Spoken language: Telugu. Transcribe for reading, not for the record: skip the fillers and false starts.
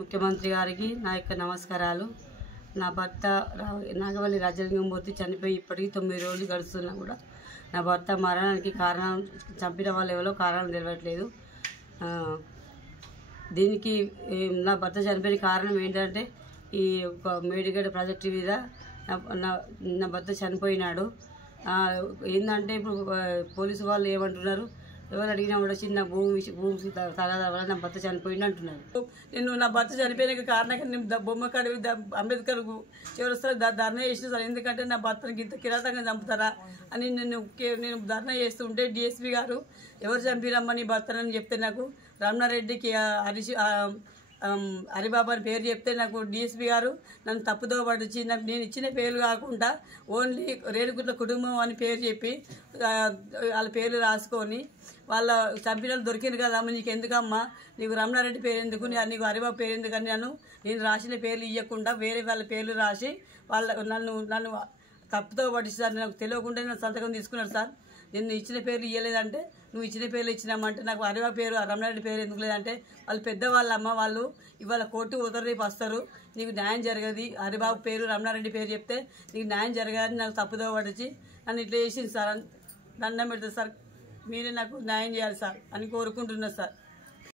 ముఖ్యమంత్రి గారికి నా యొక్క నమస్కారాలు. నా భర్త నాగవల్లి రాజలింగంమూర్తి చనిపోయి ఇప్పటికీ 9 రోజులు గడుస్తున్నా కూడా నా భర్త మరణానికి కారణం చంపిన వాళ్ళు ఎవరో కారణం తెలియట్లేదు. దీనికి నా భర్త చనిపోయిన కారణం ఏంటంటే ఈ మేడిగడ్డ ప్రాజెక్టు మీద నా భర్త చనిపోయినాడు. ఏంటంటే ఇప్పుడు పోలీసు వాళ్ళు ఏమంటున్నారు, ఎవరు అడిగినా కూడా చిన్న భూమి తగాదా వల్ల నా భర్త చనిపోయింది అంటున్నారు. నేను నా భర్త చనిపోయిన కారణంగా నేను బొమ్మకాడి అంబేద్కర్ చివరిస్తారు ధర్నా చేసిన సార్. ఎందుకంటే నా భర్తను ఇంత కిరాతంగా చంపుతారా అని నేను ధర్నా చేస్తుంటే డిఎస్పీ గారు ఎవరు చంపిరమ్మని భర్తనని చెప్తే నాకు రమణారెడ్డికి హరిబాబు అని పేరు చెప్తే నాకు డిఎస్పీ గారు నన్ను తప్పుదో పడిచి నేను ఇచ్చిన పేర్లు కాకుండా ఓన్లీ రేణుగుట్ల కుటుంబం అని పేరు చెప్పి వాళ్ళ పేర్లు రాసుకొని వాళ్ళ చంపిన వాళ్ళు దొరికింది కదమ్మా, నీకు ఎందుకమ్మా, నీకు రమణారెడ్డి పేరు ఎందుకు, నీకు హరిబాబు పేరు ఎందుకని నేను రాసిన పేర్లు ఇవ్వకుండా వేరే వాళ్ళ పేర్లు రాసి నన్ను తప్పుతో పట్టిస్తారు. నాకు తెలియకుండా నేను సంతకం తీసుకున్నాడు సార్. నేను ఇచ్చిన పేర్లు ఇవ్వలేదంటే నువ్వు ఇచ్చిన పేర్లు ఇచ్చినామంటే నాకు హరిబాబు పేరు రమణారెడ్డి పేరు ఎందుకు లేదంటే వాళ్ళు పెద్దవాళ్ళమ్మ, వాళ్ళు ఇవాళ కోర్టు ఉదరు రేపు వస్తారు, నీకు న్యాయం జరగదు, హరిబాబు పేరు రమణారెడ్డి పేరు చెప్తే నీకు న్యాయం జరగదని నాకు తప్పుదో పడిచి నన్ను ఇట్లా చేసింది సార్. దండం పెడతారు సార్, మీరే నాకు న్యాయం చేయాలి సార్ అని కోరుకుంటున్నారు సార్.